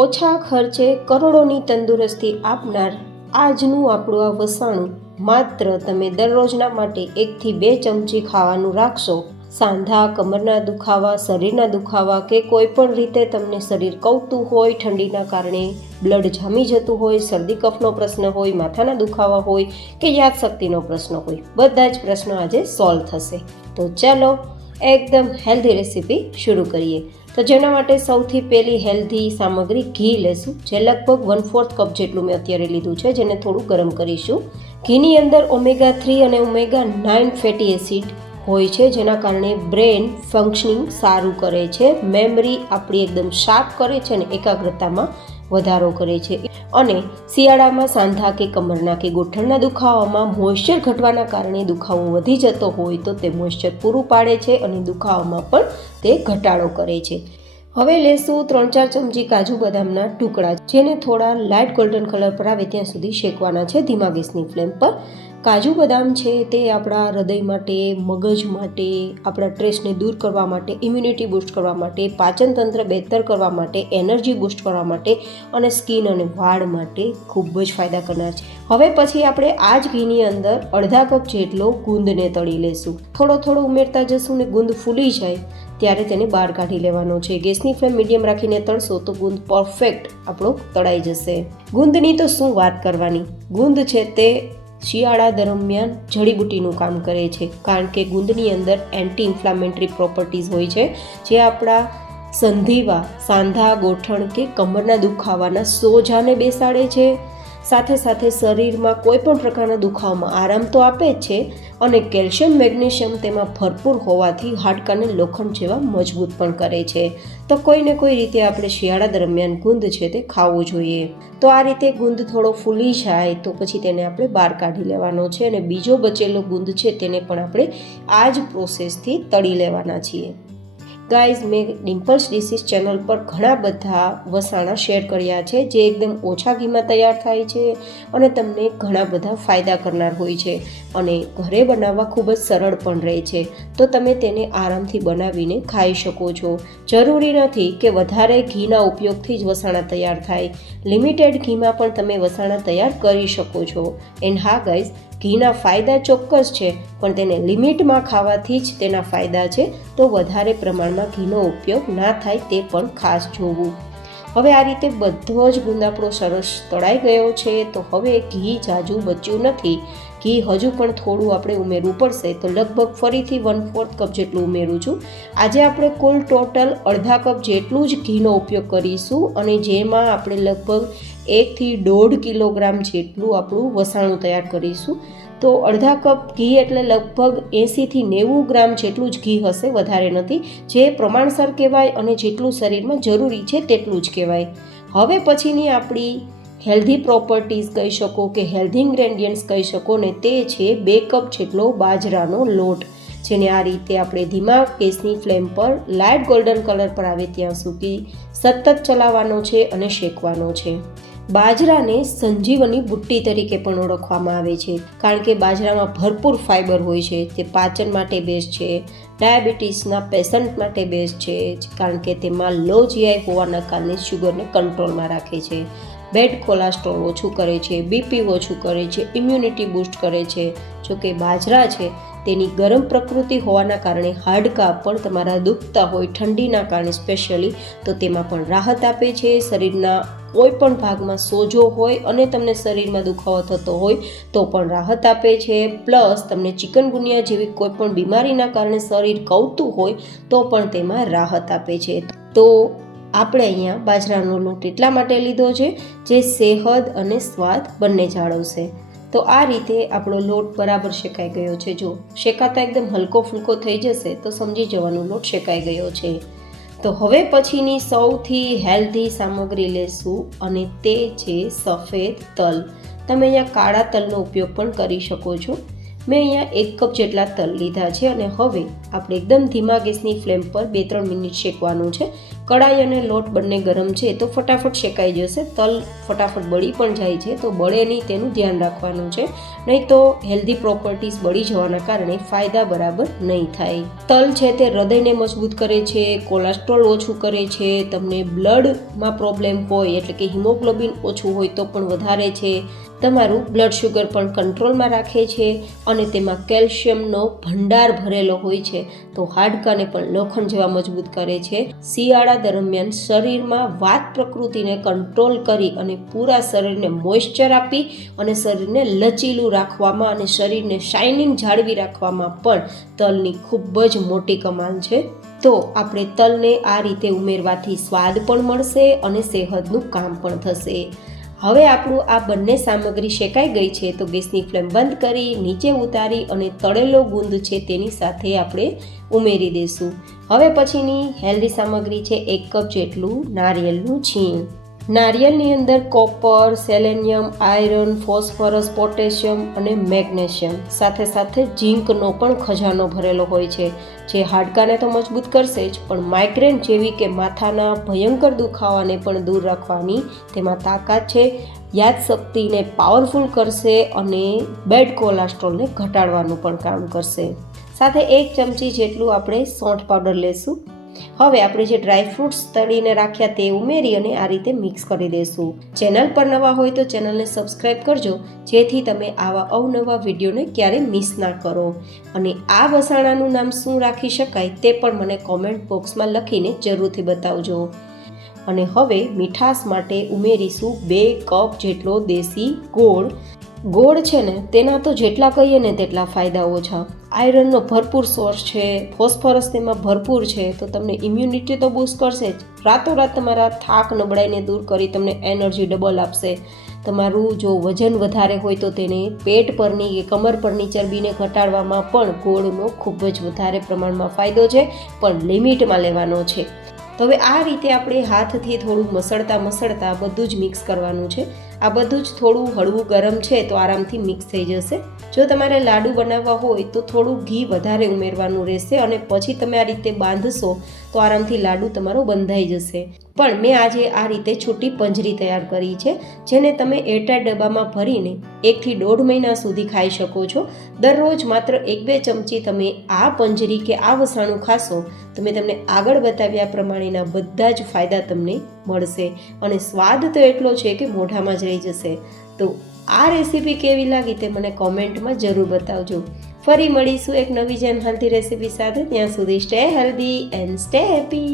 ઓછા ખર્ચે કરોડોની તંદુરસ્તી આપનાર આજનું આપણું આ વસાણું માત્ર તમે દરરોજના માટે 1 થી 2 ચમચી ખાવાનું રાખશો. સાંધા, કમરના દુખાવા, શરીરના દુખાવા કે કોઈ પણ રીતે તમને શરીર કવતું હોય, ઠંડીના કારણે બ્લડ જામી જતું હોય, શરદી કફનો પ્રશ્ન હોય, માથાના દુખાવા હોય કે યાદશક્તિનો પ્રશ્ન હોય, બધા જ પ્રશ્નો આજે સોલ્વ થશે. તો ચાલો એકદમ હેલ્ધી રેસીપી શરૂ કરીએ. તો જેના માટે સૌથી પહેલી હેલ્ધી સામગ્રી ઘી લેશું, જે લગભગ 1/4 કપ જેટલું મેં અત્યારે લીધું છે, જેને થોડું ગરમ કરીશું. ઘીની અંદર ઓમેગા 3 અને ઓમેગા 9 ફેટી એસિડ હોય છે, જેના કારણે બ્રેન ફંક્શનિંગ સારું કરે છે, મેમરી આપણી એકદમ શાર્પ કરે છે અને એકાગ્રતામાં વધારો કરે છે. અને શિયાળામાં સાંધા કે કમરના કે ગોઠણના દુખાવામાં મોઇશ્ચર ઘટવાના કારણે દુખાવો વધી જતો હોય તો તે મોઇશ્ચર પૂરું પાડે છે અને દુખાવામાં પણ તે ઘટાડો કરે છે. હવે લેશું 3-4 ચમચી કાજુ બદામના ટુકડા, જેને થોડા લાઇટ ગોલ્ડન કલર પર આવે ત્યાં સુધી શેકવાના છે ધીમા ગેસની ફ્લેમ પર. કાજુ બદામ છે તે આપણા હૃદય માટે, મગજ માટે, આપણા સ્ટ્રેસને દૂર કરવા માટે, ઇમ્યુનિટી બૂસ્ટ કરવા માટે, પાચન તંત્ર બહેતર કરવા માટે, એનર્જી બૂસ્ટ કરવા માટે અને સ્કિન અને વાળ માટે ખૂબ જ ફાયદા કરનાર છે. હવે પછી આપણે આ જ ઘીની અંદર અડધા કપ જેટલો ગુંદને તળી લેશું. થોડો ઉમેરતા જશું ને ગુંદ ફૂલી જાય ત્યારે તેને બહાર કાઢી લેવાનો છે. ગેસની ફ્લેમ મીડિયમ રાખીને તળશો તો ગુંદ પરફેક્ટ આપણો તળાઈ જશે. ગુંદની તો શું વાત કરવાની, ગુંદ છે તે શિયાળા દરમિયાન જડીબુટ્ટીનું કામ કરે છે, કારણ કે ગુંદની અંદર એન્ટી ઇન્ફ્લામેટરી પ્રોપર્ટીઝ હોય છે, જે આપણા સંધિવા, સાંધા, ગોઠણ કે કમરના દુખાવાના સોજાને બેસાડે છે. સાથે સાથે શરીરમાં કોઈ પણ પ્રકારના દુખાવામાં આરામ તો આપે જ છે અને કેલ્શિયમ, મેગ્નેશિયમ તેમાં ભરપૂર હોવાથી હાડકાને લોખંડ જેવા મજબૂત પણ કરે છે. તો કોઈને કોઈ રીતે આપણે શિયાળા દરમિયાન ગુંદ છે તે ખાવું જોઈએ. તો આ રીતે ગુંદ થોડો ફૂલી જાય તો પછી તેને આપણે બહાર કાઢી લેવાનો છે અને બીજો બચેલો ગુંદ છે તેને પણ આપણે આ જ પ્રોસેસથી તળી લેવાના છીએ. ગાઈઝ, મેં ડિમ્પલ્સ ડિશિસ ચેનલ પર ઘણા બધા વસાણા શેર કર્યા છે, જે એકદમ ઓછા ઘીમાં તૈયાર થાય છે અને તમને ઘણા બધા ફાયદા કરનાર હોય છે અને ઘરે બનાવવા ખૂબ જ સરળ પણ રહે છે. તો તમે તેને આરામથી બનાવીને ખાઈ શકો છો. જરૂરી નથી કે વધારે ઘીના ઉપયોગથી જ વસાણા તૈયાર થાય, લિમિટેડ ઘીમાં પણ તમે વસાણા તૈયાર કરી શકો છો. એન્ડ હા ગાઈઝ, ઘીના ફાયદા ચોક્કસ છે, પણ તેને લિમિટમાં ખાવાથી જ તેના ફાયદા છે. તો વધારે પ્રમાણમાં ઘીનો ઉપયોગ ના થાય તે પણ ખાસ જોવું. હવે આ રીતે બધો જ ગુંદ આપણો સરસ તળાઈ ગયો છે. તો હવે ઘી જાજુ બચ્યું નથી, ઘી હજુ પણ થોડું આપણે ઉમેરવું પડશે. તો લગભગ ફરીથી 1/4 કપ જેટલું ઉમેરું છું. આજે આપણે કુલ ટોટલ અડધા કપ જેટલું જ ઘીનો ઉપયોગ કરીશું અને જેમાં આપણે લગભગ 1 થી 1.5 કિલોગ્રામ જેટલું આપણું વસાણું તૈયાર કરીશું. તો અડધા કપ ઘી એટલે લગભગ 80 થી 90 ગ્રામ જેટલું જ ઘી હશે, વધારે નથી, જે પ્રમાણસર કહેવાય અને જેટલું શરીરમાં જરૂરી છે તેટલું જ કહેવાય. હવે પછીની આપણી હેલ્ધી પ્રોપર્ટીઝ કહી શકો કે હેલ્ધી ઇન્ગ્રેડિયન્ટ્સ કહી શકો ને, તે છે 2 કપ જેટલો બાજરાનો લોટ, જેને આ રીતે આપણે ધીમા ગેસની ફ્લેમ પર લાઇટ ગોલ્ડન કલર પર આવે ત્યાં સુધી સતત ચલાવવાનો છે અને શેકવાનો છે. બાજરાને સંજીવની બુટ્ટી તરીકે પણ ઓળખવામાં આવે છે, કારણ કે બાજરામાં ભરપૂર ફાઇબર હોય છે. તે પાચન માટે બેસ્ટ છે, ડાયાબિટીસના પેશન્ટ માટે બેસ્ટ છે, કારણ કે તેમાં લો GI હોવાના કારણે શુગરને કંટ્રોલમાં રાખે છે, બેડ કોલેસ્ટ્રોલ ઓછું કરે છે, બીપી ઓછું કરે છે, ઇમ્યુનિટી બૂસ્ટ કરે છે. જોકે બાજરા છે તેની ગરમ પ્રકૃતિ હોવાના કારણે હાડકાં પણ તમારા દુખતા હોય ઠંડીના કારણે સ્પેશિયલી, તો તેમાં પણ રાહત આપે છે. શરીરના કોઈ પણ ભાગમાં સોજો હોય અને તમને શરીરમાં દુખાવો થતો હોય તો પણ રાહત આપે છે. પ્લસ તમને ચિકનગુનિયા જેવી કોઈ પણ બીમારીના કારણે શરીર કવતું હોય તો પણ તેમાં રાહત આપે છે. તો આપણે અહીંયા બાજરાનો લોટ એટલા માટે લીધો છે જે સેહત અને સ્વાદ બંને જાળવશે. તો આ રીતે આપણો લોટ બરાબર શેકાઈ ગયો છે. જો શેકાતા એકદમ હલકો ફૂલકો થઈ જશે તો સમજી જવાનું લોટ શેકાઈ ગયો છે. તો હવે પછીની સૌથી હેલ્ધી સામગ્રી લેશું અને તે છે સફેદ તલ. તમે અહીંયા કાળા તલનો ઉપયોગ પણ કરી શકો છો. મેં અહીંયા 1 કપ જેટલા તલ લીધા છે અને હવે આપણે એકદમ ધીમા ગેસની ફ્લેમ પર 2-3 મિનિટ શેકવાનું છે. કડાઈ અને લોટ બંને ગરમ છે તો ફટાફટ શેકાઈ જશે. તલ ફટાફટ બળી પણ જાય છે, તો બળે નહીં તેનું ધ્યાન રાખવાનું છે, નહીં તો હેલ્ધી પ્રોપર્ટીઝ બળી જવાના કારણે ફાયદા બરાબર નહીં થાય. તલ છે તે હૃદયને મજબૂત કરે છે, કોલેસ્ટ્રોલ ઓછું કરે છે, તમને બ્લડમાં પ્રોબ્લેમ હોય એટલે કે હિમોગ્લોબિન ઓછું હોય તો પણ વધારે છે, તમારું બ્લડ શુગર પણ કંટ્રોલમાં રાખે છે અને તેમાં કેલ્શિયમનો ભંડાર ભરેલો હોય છે તો હાડકાને પણ લોખંડ જેવા મજબૂત કરે છે. શિયાળા દરમિયાન શરીરમાં વાત પ્રકૃતિને કંટ્રોલ કરી અને પૂરા શરીરને મોઇશ્ચર આપી અને શરીરને લચીલું રાખવામાં અને શરીરને શાઇનિંગ જાળવી રાખવામાં પણ તલની ખૂબ જ મોટી કમાલ છે. તો આપણે તલને આ રીતે ઉમેરવાથી સ્વાદ પણ મળશે અને સેહતનું કામ પણ થશે. હવે આપણું આ બંને સામગ્રી શેકાઈ ગઈ છે તો ગેસની ફ્લેમ બંધ કરી નીચે ઉતારી અને તળેલો ગુંદ છે તેની સાથે આપણે ઉમેરી દઈશું. હવે પછીની હેલ્ધી સામગ્રી છે 1 કપ જેટલું નારિયેળનું છીણ. નારિયેળની અંદર copper, selenium, iron, phosphorus, potassium અને મેગ્નેશિયમ સાથે સાથે ઝીંકનો પણ ખજાનો ભરેલો હોય છે, જે હાડકાને તો મજબૂત કરશે જ પણ માઇગ્રેન જેવી કે માથાના ભયંકર દુખાવાને પણ દૂર રાખવાની તેમાં તાકાત છે. યાદશક્તિને પાવરફુલ કરશે અને બેડ કોલેસ્ટ્રોલને ઘટાડવાનું પણ કામ કરશે. સાથે 1 ચમચી જેટલું આપણે સੌંઠ પાવડર લેશું. હવે આપણે જે ડ્રાયફ્રૂટ્સ તળીને રાખ્યા તે ઉમેરી અને આ રીતે મિક્સ કરી દઈશું. ચેનલ પર નવા હોય તો ચેનલને સબસ્ક્રાઈબ કરજો, જેથી તમે આવા અવનવા વિડીયોને ક્યારેય મિસ ના કરો. અને આ વસાણાનું નામ શું રાખી શકાય તે પણ મને કોમેન્ટ બોક્સમાં લખીને જરૂરથી બતાવજો. અને હવે મીઠાશ માટે ઉમેરીશું 2 કપ જેટલો દેશી ગોળ. ગોળ છે ને તેના તો જેટલા કહીએ ને તેટલા ફાયદા ઓછા. આયરનનો ભરપૂર સોર્સ છે, ફોસ્ફરસ તેમાં ભરપૂર છે, તો તમને ઇમ્યુનિટી તો બૂસ્ટ કરશે જ, રાતોરાત તમારા થાક નબળાઈને દૂર કરી તમને એનર્જી ડબલ આપશે. તમારું જો વજન વધારે હોય તો તેને પેટ પરની કે કમર પરની ચરબીને ઘટાડવામાં પણ ગોળનો ખૂબ જ વધારે પ્રમાણમાં ફાયદો છે, પણ લિમિટમાં લેવાનો છે. તો હવે આ રીતે આપણે હાથથી થોડું મસળતા બધું જ મિક્સ કરવાનું છે. આ બધું જ થોડું હળવું ગરમ છે તો આરામથી મિક્સ થઈ જશે. જો તમારે લાડુ બનાવવા હોય તો થોડું ઘી વધારે ઉમેરવાનું રહેશે અને પછી તમે આ રીતે બાંધશો તો આરામથી લાડુ તમારો બંધાઈ જશે. પણ મેં આજે આ રીતે છૂટી પંજરી તૈયાર કરી છે, જેને તમે એરટાઇટ ડબ્બામાં ભરીને 1 થી 1.5 મહિના સુધી ખાઈ શકો છો. દરરોજ માત્ર 1-2 ચમચી તમે આ પંજરી કે આ વસાણું ખાશો તો મેં તમને આગળ બતાવ્યા પ્રમાણેના બધા જ ફાયદા તમને મળશે અને સ્વાદ તો એટલો છે કે મોઢામાં જ રહી જશે. તો આ રેસીપી કેવી લાગી તે મને કોમેન્ટમાં જરૂર બતાવજો. ફરી મળીશું એક નવી જ હેલ્ધી રેસીપી સાથે. ત્યાં સુધી stay healthy and stay happy.